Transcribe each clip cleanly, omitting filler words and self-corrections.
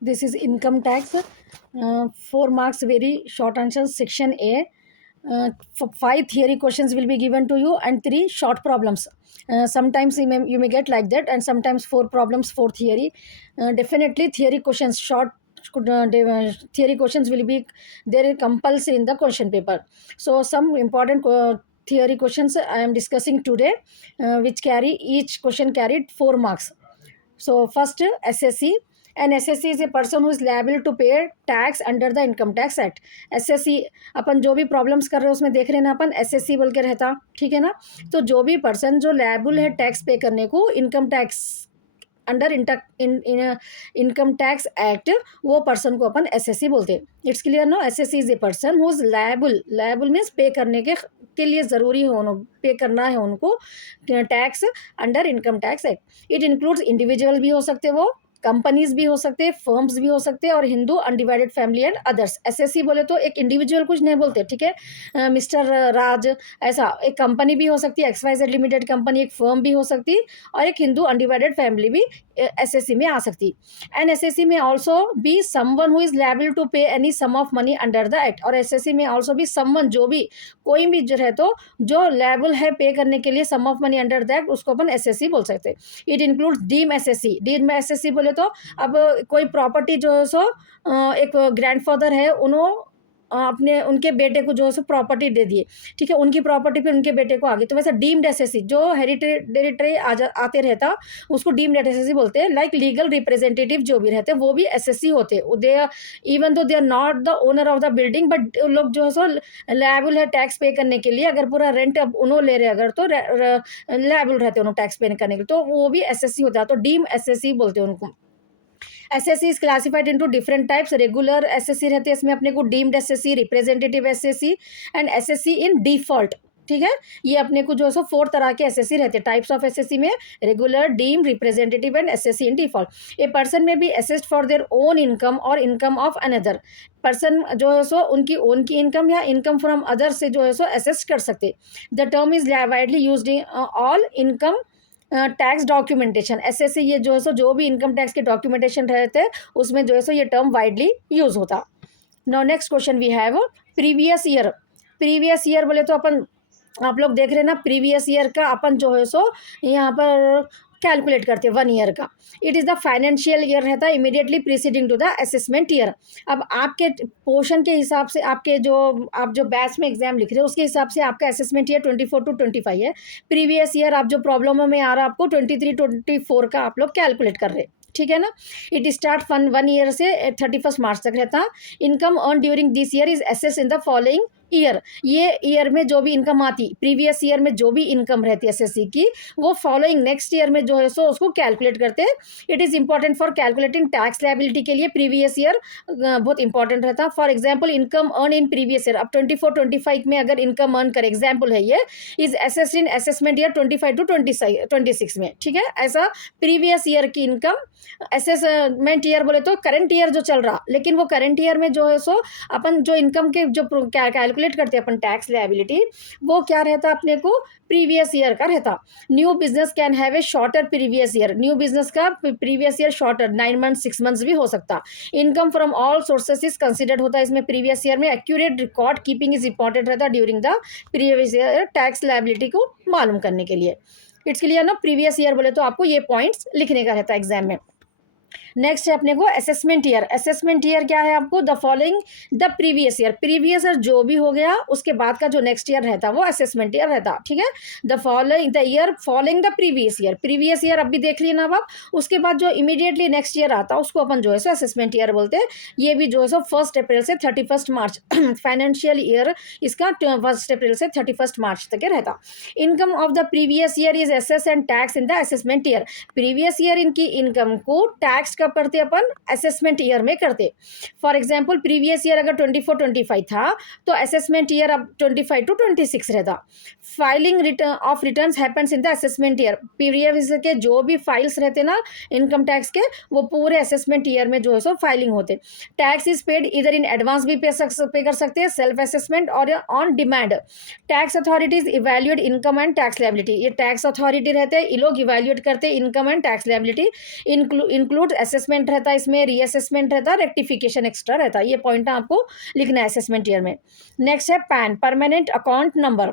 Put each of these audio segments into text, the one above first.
This is income tax. 4 marks, very short answer. Section A. Five theory questions will be given to you and three short problems. Sometimes you may get like that, and sometimes four problems, four theory. Definitely theory questions, short theory questions will be there compulsory in the question paper. So some important theory questions I am discussing today, which carry each question carried 4 marks. So first, SSC. An SSC is a person who is liable to pay tax under the income tax act. SSC अपन जो भी problems कर रहे हैं उसमें देख रहे हैं ना, अपन SSC बोल के रहता, ठीक है ना. तो जो भी पर्सन जो लायबल है टैक्स पे करने को income tax under income tax act, वो पर्सन को अपन SSC बोलते हैं. It's clear no. SSC is a person who is liable. Liable means pay करने के लिए ज़रूरी है उनको पे करना है उनको tax under income tax act. It includes individual भी हो सकते, वो कंपनीज भी हो सकते हैं, फर्म्स भी हो सकते हैं, और Hindu undivided family and others. SSC बोले तो एक इंडिविजुअल कुछ नहीं बोलते, ठीक है. मिस्टर राज, ऐसा एक कंपनी भी हो सकती है, XYZ लिमिटेड कंपनी एक फर्म भी हो सकती है, और एक हिंदू अनडिवाइडेड फैमिली भी SSC में आ सकती. एंड SSC में also be someone who is liable to pay any sum of money under the act. और SSC में ऑल्सो भी समवन, जो भी कोई भी जो है तो जो लायबल है पे करने के लिए sum of money under the act, उसको अपन SSC बोल सकते हैं. It includes deem SSC. Deem SSC बोले तो अब कोई प्रॉपर्टी जो है सो एक ग्रैंडफादर है, उन्होंने अपने उनके बेटे को जो है सो प्रॉपर्टी दे दिए, ठीक है, उनकी प्रॉपर्टी पे उनके बेटे को आ गई, तो वैसे डीम्ड SSC जो हेरिटेरी आते रहता, उसको डीम्ड SSC बोलते हैं. लाइक लीगल रिप्रेजेंटेटिव जो भी रहते वो भी SSC होते हैं. They even though they are not the owner of the building, but लोग जो है सो लायबल है टैक्स पे करने के लिए. अगर पूरा रेंट अब उन्होंने ले रहे अगर, तो लायबल रहते उन्होंने टैक्स पे करने के लिए, तो वो भी SSC होता है. तो डीम SSC बोलते हैं उनको. SSC is classified into different types. Regular SSC रहते हैं, इसमें अपने को deemed SSC, representative SSC and SSC in default, ठीक है. ये अपने को जो है सो 4 तरह के SSC रहते हैं. टाइप्स ऑफ SSC में regular, deem, representative and SSC in default. A person में be assessed for their own income और इनकम ऑफ अनदर. पर्सन जो है सो उनकी ओन की इनकम या इनकम फ्रॉम अदर से जो है सो असेस्ट कर सकते. The term is widely used in all income tax documentation. SSC ये जो है सो जो भी इनकम टैक्स के डॉक्यूमेंटेशन रहते हैं उसमें जो है सो ये टर्म वाइडली यूज होता. Now next question we have previous year. Previous year बोले तो अपन, आप लोग देख रहे हैं ना, प्रीवियस ईयर का अपन जो है सो यहाँ पर कैलकुलेट करते हैं 1 ईयर का. It is the financial year रहता है immediately preceding to the assessment year. अब आपके पोर्शन के हिसाब से आपके जो आप जो बैच में एग्जाम लिख रहे हो उसके हिसाब से आपका असेसमेंट ईयर 24 to 25 है. प्रीवियस ईयर आप जो प्रॉब्लम में आ रहा है आपको 23 24 का आप लोग कैलकुलेट कर रहे हैं, ठीक है ना. इट स्टार्ट 1 ईयर से 31 मार्च तक रहता. Income earn during this year is assess in the following year. ये ईयर में जो भी इनकम आती, प्रीवियस ईयर में जो भी इनकम रहती है SSC की, वो फॉलोइंग नेक्स्ट ईयर में जो है सो उसको कैलकुलेट करते हैं. It is important for calculating tax liability के लिए प्रीवियस ईयर बहुत इंपॉर्टेंट रहता. For example income earn in previous year, अब 24 25 में अगर इनकम अर्न करे, एग्जाम्पल है ये, is assessed in assessment year 25 to 26 में, ठीक है. ऐसा प्रीवियस ईयर की इनकम असेसमेंट ईयर बोले तो करंट ईयर जो चल रहा, लेकिन वो करंट ईयर में जो है सो अपन जो इनकम के जो कैलकुलेट करते हैं अपन टैक्स लायबिलिटी, वो क्या रहता अपने को प्रीवियस ईयर का रहता. New business can have a shorter previous year. New business का previous year shorter 9 months 6 months भी हो सकता. Income from all sources is considered होता है इसमें प्रीवियस ईयर में. Accurate record keeping is important रहता during the previous year tax liability को मालूम करने के लिए. इट्स क्लियर ना. प्रीवियस ईयर बोले तो आपको ये पॉइंट्स लिखने का रहता है एग्जाम में. नेक्स्ट है अपने को असेसमेंट ईयर. असेसमेंट ईयर क्या है आपको, the following the previous year. Previous year जो भी हो गया उसके बाद का जो नेक्स्ट ईयर रहता वो असेसमेंट ईयर रहता, ठीक है. The following the year following the previous year. Previous year अभी देख लिए ना आप. उसके बाद जो इमीडिएटली नेक्स्ट ईयर आता उसको अपन जो है सो असेसमेंट ईयर बोलते हैं. ये भी जो है सो 1 अप्रैल से 31 मार्च फाइनेंशियल ईयर इसका 1 अप्रैल से 31 मार्च तक रहता. Income of the previous year is assess and tax in the assessment year. Previous year इनकी इनकम को टैक्स कब करते अपन, असेसमेंट ईयर में करते. फॉर एग्जांपल प्रीवियस ईयर अगर 24 25 था तो असेसमेंट ईयर अब 25 to 26 रहता. Filing of returns happens in the assessment year. Previous के जो भी फाइल्स रहते ना इनकम टैक्स के, वो पूरे असेसमेंट ईयर में जो है सो फाइलिंग होते. टैक्स इज पेड इधर इन एडवांस भी पे कर सकते हैं, सेल्फ असेसमेंट और on demand. Tax authorities evaluate income and tax liability. ये टैक्स अथॉरिटी रहते हैं, ये लोग इवैल्यूएट करते हैं income and tax liability. Include assessment रहता है, इसमें रीअसेसमेंट रहता है, रेक्टिफिकेशन एक्स्ट्रा रहता है। ये पॉइंट आपको लिखना है असेसमेंट ईयर में। नेक्स्ट है पैन, परमानेंट अकाउंट नंबर,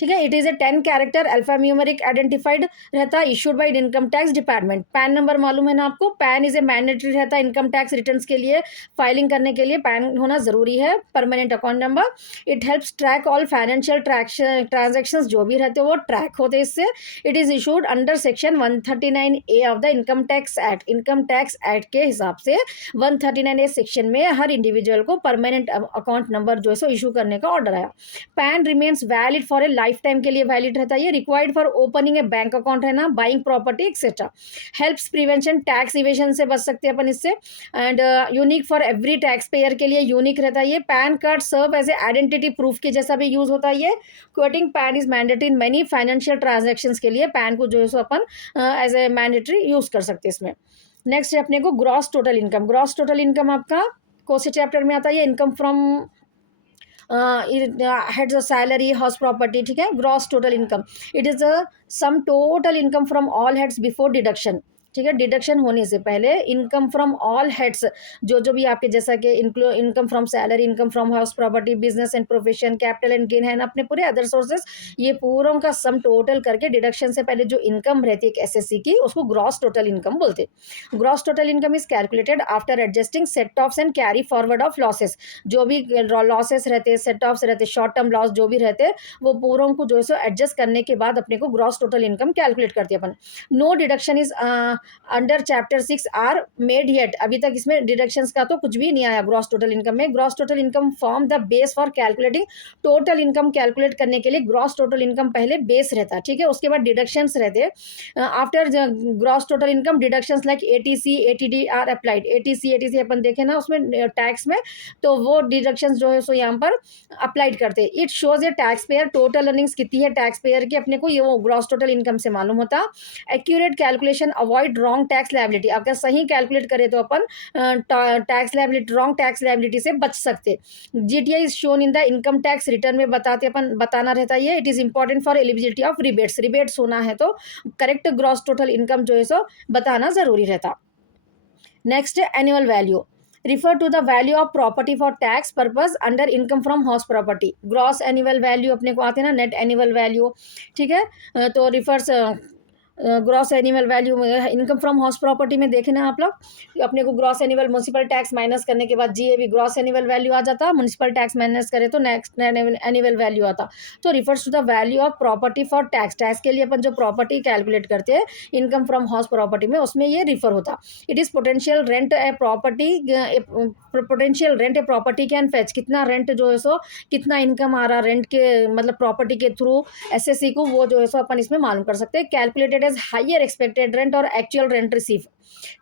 ठीक है। It is a 10 character alphanumeric identified रहता है, issued by income tax department. Pan number मालूम है ना आपको, पैन इज ए मैंडेटरी रहता है इनकम टैक्स रिटर्न्स के लिए, फाइलिंग करने के लिए पैन होना जरूरी है, permanent account number. It helps track all financial transactions, जो भी रहते हैं वो ट्रैक होते हैं इससे। It is issued under section 139A of the income tax act. Income tax act के हिसाब से 139A सेक्शन में हर इंडिविजुअल को परमानेंट अकाउंट नंबर जो है सो इशू करने का ऑर्डर आया। Pan remains valid for a life time के लिए वैलिड रहता है ये। Required for opening a bank account है ना, buying property etcetera. Helps prevention, tax evasion से बच सकते हैं अपन इससे। And unique for every taxpayer के लिए यूनिक रहता है ये। PAN card serve as a identity proof के जैसा भी यूज होता है ये। Quoting PAN is mandatory in many financial transactions के लिए पैन को जो है सो अपन एज ए मैंडेटरी यूज कर सकते हैं इसमें। नेक्स्ट है अपने को gross total income. Gross total income आपका कौन से चैप्टर में आता है? Income from heads of salary, house property, ठीक है। Gross total income, it is the sum total income from all heads before deduction, ठीक है। डिडक्शन होने से पहले इनकम फ्रॉम ऑल हेड्स, जो भी आपके जैसा कि income from salary, income from house property, business and profession, capital and gain है ना, अपने पूरे अदर सोर्सेस, ये पूरों का सम टोटल करके डिडक्शन से पहले जो इनकम रहती है एक एसएससी की, उसको ग्रॉस टोटल इनकम बोलते हैं। Gross total income is calculated after adjusting set offs and carry forward of losses. जो भी लॉसेस रहते हैं, सेट ऑफ्स रहते हैं, शॉर्ट टर्म लॉस जो भी रहते हैं, वो पूरों को जो है सो एडजस्ट करने के बाद अपने को ग्रॉस टोटल इनकम कैलकुलेट करते हैं अपन। No deduction is under chapter 6 are made yet. अभी तक इसमें डिडक्शंस का तो कुछ भी नहीं आया ग्रॉस टोटल इनकम में। Gross total income form the base for calculating total income. Calculate करने के लिए ग्रॉस टोटल इनकम पहले बेस रहता है, ठीक है। उसके बाद डिडक्शंस रहते हैं। After gross total income deductions like eighty C, eighty D are applied. Eighty C अपन देखे ना उसमें टैक्स में, तो वो डिडक्शंस जो है सो यहाँ पर अप्लाइड करते हैं। It shows A tax payer total earnings कितनी है टैक्स पेयर की, अपने को ये वो ग्रॉस टोटल इनकम से मालूम होता। Accurate calculation avoid wrong tax liability. अगर सही कैलकुलेट करें तो अपन tax liability, wrong tax liability से बच सकते। GTI is shown in the income tax return में बताना रहता है ये। It is important for eligibility of rebates. Rebates होना है तो करेक्ट ग्रॉस टोटल इनकम जो है सो बताना जरूरी रहता। Next annual value, refer to the value of property for tax purpose under income from house property. Gross annual value अपने को आते हैं ना, नेट एनुअल वैल्यू, ठीक है। तो रिफर्स ग्रॉस एनुअल वैल्यू में इनकम फ्रॉम हाउस प्रॉपर्टी में देखे ना आप लोग, अपने को gross annual municipal tax minus करने के बाद जीएबी ग्रॉस एनुअल वैल्यू आ जाता। म्युनिसिपल टैक्स माइनस करे तो नेक्स्ट एनुअल वैल्यू आता। तो refers to the value of property for tax. Tax के लिए अपन जो प्रॉपर्टी कैलकुलेट करते हैं इनकम फ्रॉम हाउस प्रॉपर्टी में, उसमें ये रिफर होता। It is potential rent a property, potential rent a property can fetch. कितना रेंट जो है सो, कितना इनकम आ रहा रेंट के मतलब प्रॉपर्टी के थ्रू एसएससी को, वो जो है सो अपन इसमें मालूम कर सकते हैं। Calculated as higher expected rent और actual rent receive.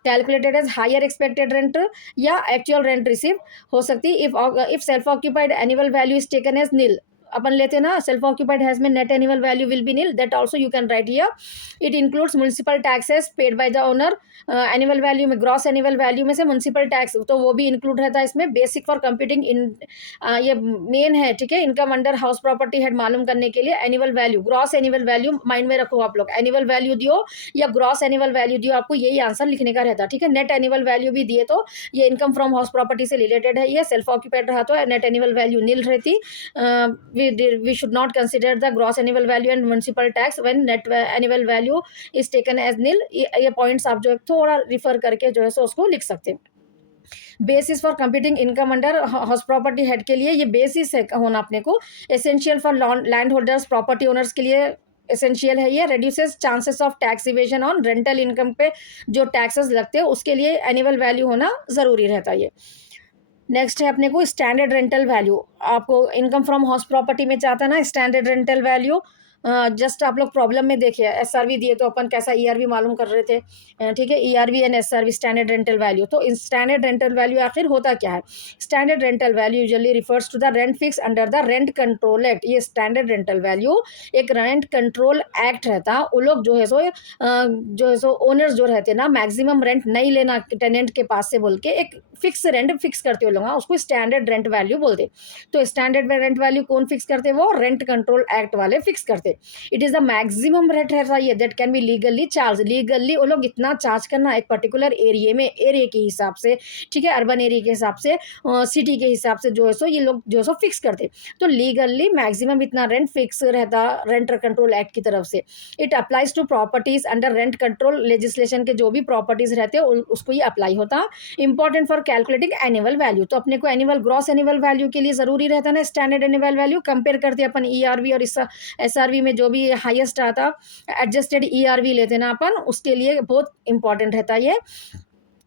Calculated as higher expected rent या एक्चुअल रेंट रिसीव हो सकती। If self occupied annual value is taken as nil, अपन लेते ना सेल्फ ऑक्यूपाइड हैज में net annual value will be nil, that also you can write here. It includes municipal taxes paid by the owner. Annual value में, gross annual value में से municipal tax तो वो भी इंक्लूड रहता है इसमें। बेसिक फॉर कंप्यूटिंग इन, ये मेन है, ठीक है। Income under house property head मालूम करने के लिए annual value, gross annual value mind में रखो आप लोग। एनुअल वैल्यू दियो या ग्रॉस एनुअल वैल्यू दियो, आपको यही आंसर लिखने का रहता है, ठीक है। नेट एनुअल वैल्यू भी दिए तो ये इनकम फ्रॉम हाउस प्रॉपर्टी से रिलेटेड है। ये सेल्फ ऑक्यूपाइड रहा तो नेट एनुअल वैल्यू नील रहती। We should not consider the gross annual value and municipal tax when net annual value is taken as nil। ये पॉइंट्स आप जो थोड़ा रिफर करके जो है सो उसको लिख सकते हैं। Basis for computing income under house property head के लिए ये बेसिस है होना अपने को। Essential for land holders, property owners के लिए एसेंशियल है ये। Reduces chances of tax evasion on rental income पे जो टैक्सेस लगते हैं उसके लिए एनुअल वैल्यू होना ज़रूरी रहता है ये। नेक्स्ट है अपने को स्टैंडर्ड रेंटल वैल्यू। आपको इनकम फ्रॉम हाउस प्रॉपर्टी में चाहता है ना स्टैंडर्ड रेंटल वैल्यू। जस्ट आप लोग प्रॉब्लम में देखिए एसआरवी दिए तो अपन कैसा ईआरवी मालूम कर रहे थे, ठीक है। ERV and SRV standard rental value. तो स्टैंडर्ड रेंटल वैल्यू आखिर होता क्या है? Standard rental value usually refers to the rent fix under the rent control act. ये स्टैंडर्ड रेंटल वैल्यू एक रेंट कंट्रोल एक्ट रहता। वो लोग जो है सो ओनर्स जो रहते हैं ना, मैक्सिमम रेंट नहीं लेना टेनेंट के पास से बोल के एक फिक्स रेंट फिक्स करते हो लोग, उसको स्टैंडर्ड रेंट वैल्यू बोलते। तो स्टैंडर्ड रेंट वैल्यू कौन फिक्स करते? वो रेंट कंट्रोल एक्ट वाले फिक्स करते। It is the maximum rent रहता है that can be legally charge. Legally वो लोग इतना चार्ज करना एक पर्टिकुलर एरिया में, एरिया के हिसाब से, ठीक है, अर्बन एरिया के हिसाब से, सिटी के हिसाब से जो है सो ये लोग जो है सो फिक्स करते। तो लीगली मैक्सिमम इतना रेंट फिक्स रहता रेंट कंट्रोल एक्ट की तरफ से। It applies to properties under rent control legislation के जो भी प्रॉपर्टीज रहते हैं उसको ये अप्लाई होता। Important for calculating annual value, तो अपने को एनुअल ग्रॉस एनुअल वैल्यू के लिए जरूरी रहता ना स्टैंडर्ड एनुअल वैल्यू। कंपेयर करते अपन ईआरवी और इस एसआरवी में जो भी हाईएस्ट आता एडजस्टेड ईआरवी लेते ना अपन, उसके लिए बहुत इंपॉर्टेंट रहता है ये,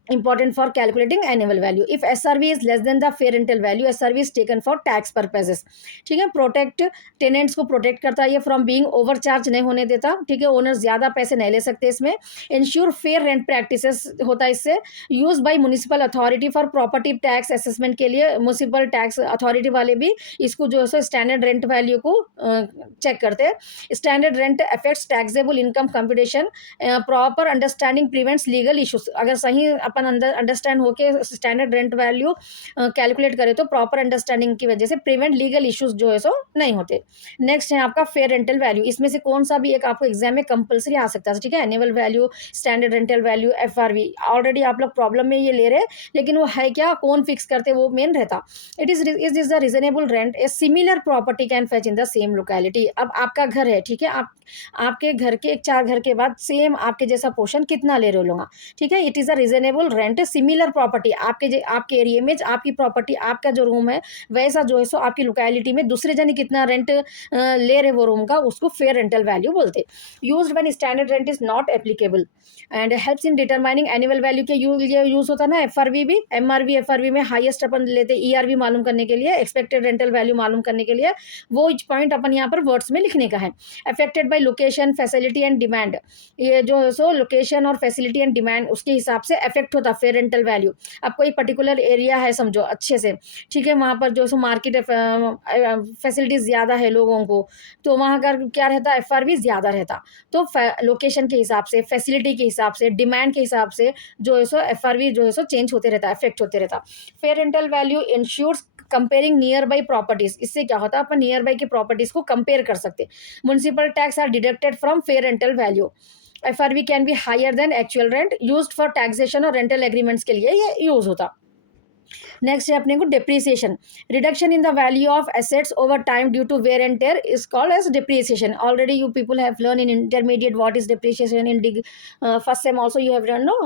important for calculating annual value. If SRV is less than the fair rental value, SRV is taken for tax purposes. ठीक है, प्रोटेक्ट टेनेंट्स को प्रोटेक्ट करता है ये फ्रॉम बीइंग ओवरचार्ज नहीं होने देता। ठीक है, ओनर्स ज्यादा पैसे नहीं ले सकते इसमें। इंश्योर फेयर रेंट प्रैक्टिसेस होता है इससे। Use by municipal authority for property tax assessment के लिए म्युनिसिपल टैक्स अथॉरिटी वाले भी इसको जो है स्टैंडर्ड रेंट वैल्यू को चेक करते हैं। Standard rent affects taxable income computation. Proper understanding prevents legal issues. अगर सही अपन अंडरस्टैंड होके स्टैंडर्ड रेंट वैल्यू कैलकुलेट करें तो प्रॉपर अंडरस्टैंडिंग की वजह से प्रिवेंट लीगल इश्यूज जो है सो नहीं होते। नेक्स्ट है आपका फेयर रेंटल वैल्यू। इसमें से कौन सा भी एक आपको एग्जाम में कंपलसरी आ सकता है। ठीक है, annual value, standard rental value, FRV. Already आप लोग प्रॉब्लम में ये ले रहे, लेकिन वो है क्या, कौन फिक्स करते, वो मेन रहता। It is the reasonable rent a similar property can fetch in the same locality. अब आपका घर है, ठीक है, आपके घर के 4 घर के बाद सेम आपके जैसा पोर्शन कितना ले रहे हो लोग, ठीक है। It is a reasonable rent similar property. आपके एरिया में आपकी प्रॉपर्टी, आपका जो रूम है वैसा जो है सो आपकी लोकेलिटी में दूसरे जने कितना रेंट ले रहे वो रूम का, उसको फेयर रेंटल वैल्यू बोलते। Used when standard rent is not applicable and helps in determining annual value के यूज होता है ना। एफआरवी भी, एमआरवी, एफआरवी में हाईएस्ट अपन लेते, ईआरवी मालूम करने के लिए, एक्सपेक्टेड रेंटल वैल्यू मालूम करने के लिए। वो पॉइंट अपन यहाँ पर वर्ड्स में लिखने का है। Affected by location, facility and demand. ये जो है सो लोकेशन और फैसिलिटी एंड डिमांड उसके हिसाब से अफेक्ट होता फेयर रेंटल वैल्यू। अब कोई पर्टिकुलर एरिया है समझो अच्छे से, ठीक है, वहाँ पर जो सो मार्केट फैसिलिटीज ज़्यादा है लोगों को, तो वहाँ का क्या रहता है, एफआरवी ज़्यादा रहता। तो लोकेशन के हिसाब से, फैसिलिटी के हिसाब से, डिमांड के हिसाब से जो है सो एफआरवी जो है सो चेंज होते रहता है, अफेक्ट होते रहता। Fair rental value ensures comparing nearby properties. इससे क्या होता है, अपन नियर बाई की प्रॉपर्टीज को कंपेयर कर सकते। Municipal tax are deducted from fair rental value. FRV can be higher than actual rent, used for taxation और रेंटल एग्रीमेंट्स के लिए ये यूज होता। नेक्स्ट है अपने को depreciation. Reduction in the value of assets over time due to wear and tear is called as depreciation. Already you people have learn in intermediate what is depreciation. In first sem also you have learned, no,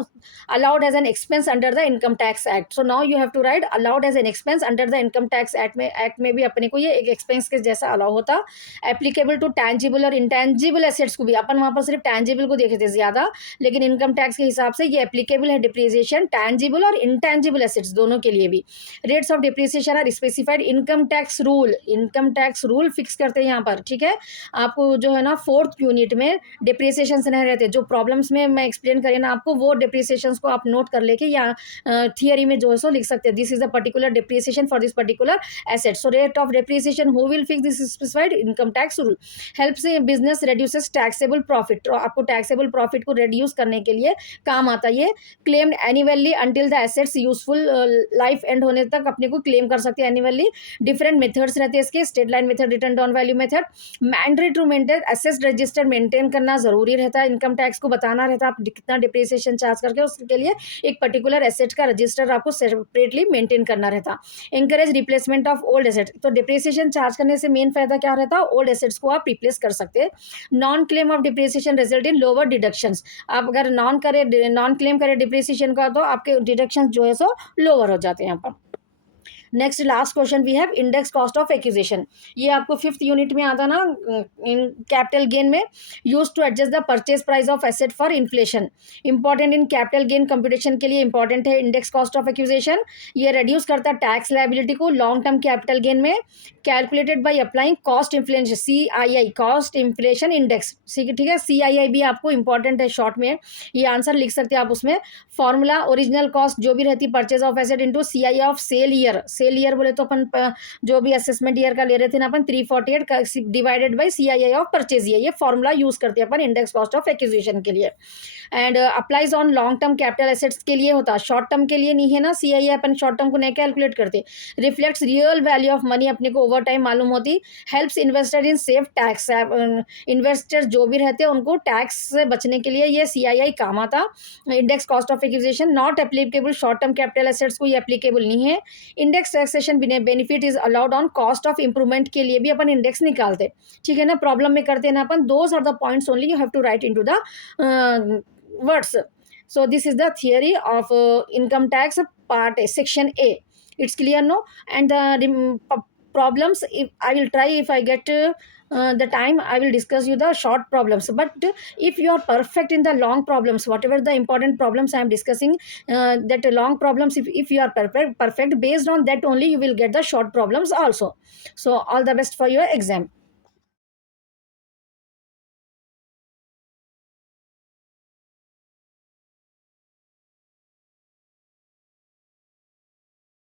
allowed as an expense under the income tax act. So now you have to write allowed as an expense under the income tax act में भी अपने को ये एक expense के जैसा allow होता। Applicable to tangible और इंटेंजिबल एसेट्स को भी, अपन वहाँ पर सिर्फ टैंजिबल को देखे थे ज्यादा, लेकिन इनकम टैक्स के हिसाब से ये एप्लीकेबल है डिप्रिसिएशन टैंजिबल और इंटेंजिबल एसेट्स दोनों के लिए भी। Rates of depreciation are specified. Income tax rule fix करते हैं यहाँ पर, ठीक है। आपको जो है ना 4th यूनिट में डिप्रिसिएशन से नहीं रहते, जो प्रॉब्लम्स में मैं एक्सप्लेन करें ना आपको, वो डिप्रिसिएशन को आप नोट कर लेके या थियरी में जो है सो लिख सकते हैं। This is a particular depreciation for this particular asset. So rate of depreciation who will fix this specified income tax rule. Helps business reduces taxable profit. तो आपको टैक्सेबल प्रॉफिट को रिड्यूस करने के लिए काम आता है ये। Claimed annually until the assets useful life and होने तक अपने को क्लेम कर सकते हैं एनुअली। डिफरेंट मेथड्स रहते हैं इसके, straight line method, written down value method. Mandatory to maintain asset register maintain करना जरूरी रहता है। इनकम टैक्स को बताना रहता है आप कितना डिप्रिसिएशन चार्ज करके, उसके लिए एक पर्टिकुलर एसेट का रजिस्टर आपको सेपरेटली मेंटेन करना रहता। Encourage replacement of old asset. तो डिप्रिसिएशन चार्ज करने से मेन फायदा क्या रहता है, ओल्ड एसेट्स को आप रिप्लेस कर सकते हैं। Non claim of depreciation result in lower deductions. आप अगर नॉन क्लेम करें डिप्रिसिएशन का, तो आपके डिडक्शन जो है सो लोअर हो जाते हैं यहाँ पर। Next last question we have index cost of acquisition. ये आपको 5th यूनिट में आता ना, इन कैपिटल गेन में। Use to adjust the purchase price of asset for inflation. Important in capital gain computation के लिए इंपॉर्टेंट है इंडेक्स कॉस्ट ऑफ एक्विजिशन। ये रिड्यूस करता है टैक्स लायबिलिटी को लॉन्ग टर्म कैपिटल गेन में। Calculated by applying cost inflation, CII, cost inflation index, ठीक है। CII भी आपको इंपॉर्टेंट है, शॉर्ट में ये आंसर लिख सकते हैं आप उसमें। फॉर्मूला ओरिजिनल कॉस्ट जो भी रहती है purchase of asset into CI of sale year sale year बोले तो अपन जो भी असेसमेंट ईयर का ले रहे थे ना अपन 348 divided by CII of purchase, ये फॉर्मूला यूज करते हैं अपन इंडेक्स कॉस्ट ऑफ एक्विजिशन के लिए। And applies on long term capital assets के लिए होता है, शॉर्ट टर्म के लिए नहीं है ना। CII अपन शॉर्ट टर्म को नहीं कैलकुलेट करते। Reflects real value of money, अपने को ओवर टाइम मालूम होती। Helps investor in save tax, investor जो भी रहते हैं उनको टैक्स से बचने के लिए ये CII काम आता। Index cost of acquisition not applicable short term capital assets को, ये एप्लीकेबल नहीं है। Index taxation benefit is allowed on cost of improvement के लिए भी अपन इंडेक्स निकालते, ठीक है ना। प्रॉब्लम में करते हैं ना अपन, those are the points only you have to write into the words. So this is the theory of income tax part A, section A. It's clear, no? And the problems, if I will try, if I get the time, I will discuss you the short problems. But if you are perfect in the long problems, whatever the important problems I am discussing, that long problems, if you are perfect, based on that only you will get the short problems also. So all the best for your exam.